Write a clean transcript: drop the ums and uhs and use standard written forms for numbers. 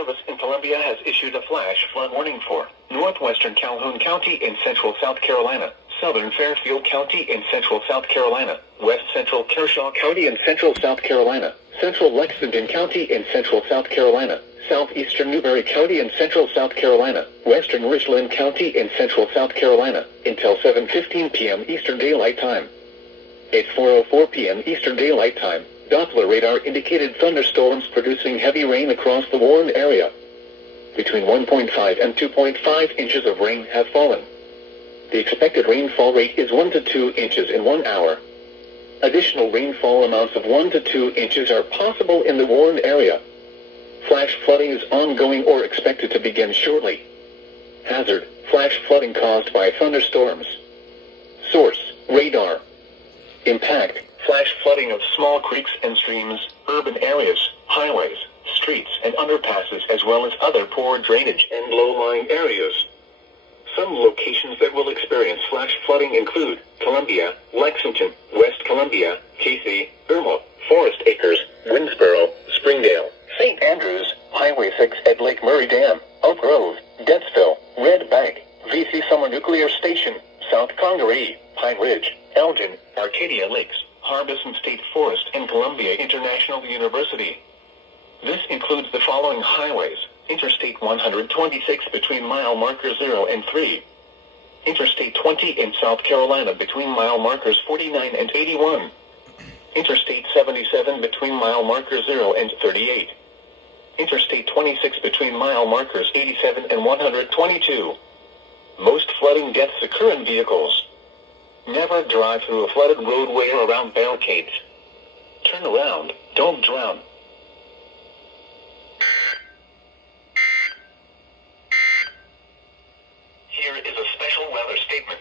Service in Columbia has issued a flash flood warning for northwestern Calhoun County in central South Carolina, southern Fairfield County in central South Carolina, west central Kershaw County in central South Carolina, central Lexington County in central South Carolina, southeastern Newberry County in central South Carolina, western Richland County in central South Carolina, until 7:15 p.m. Eastern Daylight Time. At 4:04 p.m. Eastern Daylight Time, Doppler radar indicated thunderstorms producing heavy rain across the warned area. Between 1.5 and 2.5 inches of rain have fallen. The expected rainfall rate is 1 to 2 inches in 1 hour. Additional rainfall amounts of 1 to 2 inches are possible in the warned area. Flash flooding is ongoing or expected to begin shortly. Hazard: flash flooding caused by thunderstorms. Source: radar. Impact: flash flooding of small creeks and streams, urban areas, highways, streets and underpasses, as well as other poor drainage and low-lying areas. Some locations that will experience flash flooding include Columbia, Lexington, West Columbia, Casey, Irma, Forest Acres, Winnsboro, Springdale, St. Andrews, Highway 6 at Lake Murray Dam, Oak Grove, Dettsville, Red Bank, V.C. Summer Nuclear Station, South Congaree, Pine Ridge, Elgin, Arcadia Lakes, Harbison State Forest, and Columbia International University. This includes the following highways: Interstate 126 between mile markers 0 and 3. Interstate 20 in South Carolina between mile markers 49 and 81. Interstate 77 between mile markers 0 and 38. Interstate 26 between mile markers 87 and 122. Most flooding deaths occur in vehicles. Never drive through a flooded roadway or around barricades. Turn around, don't drown. Here is a special weather statement.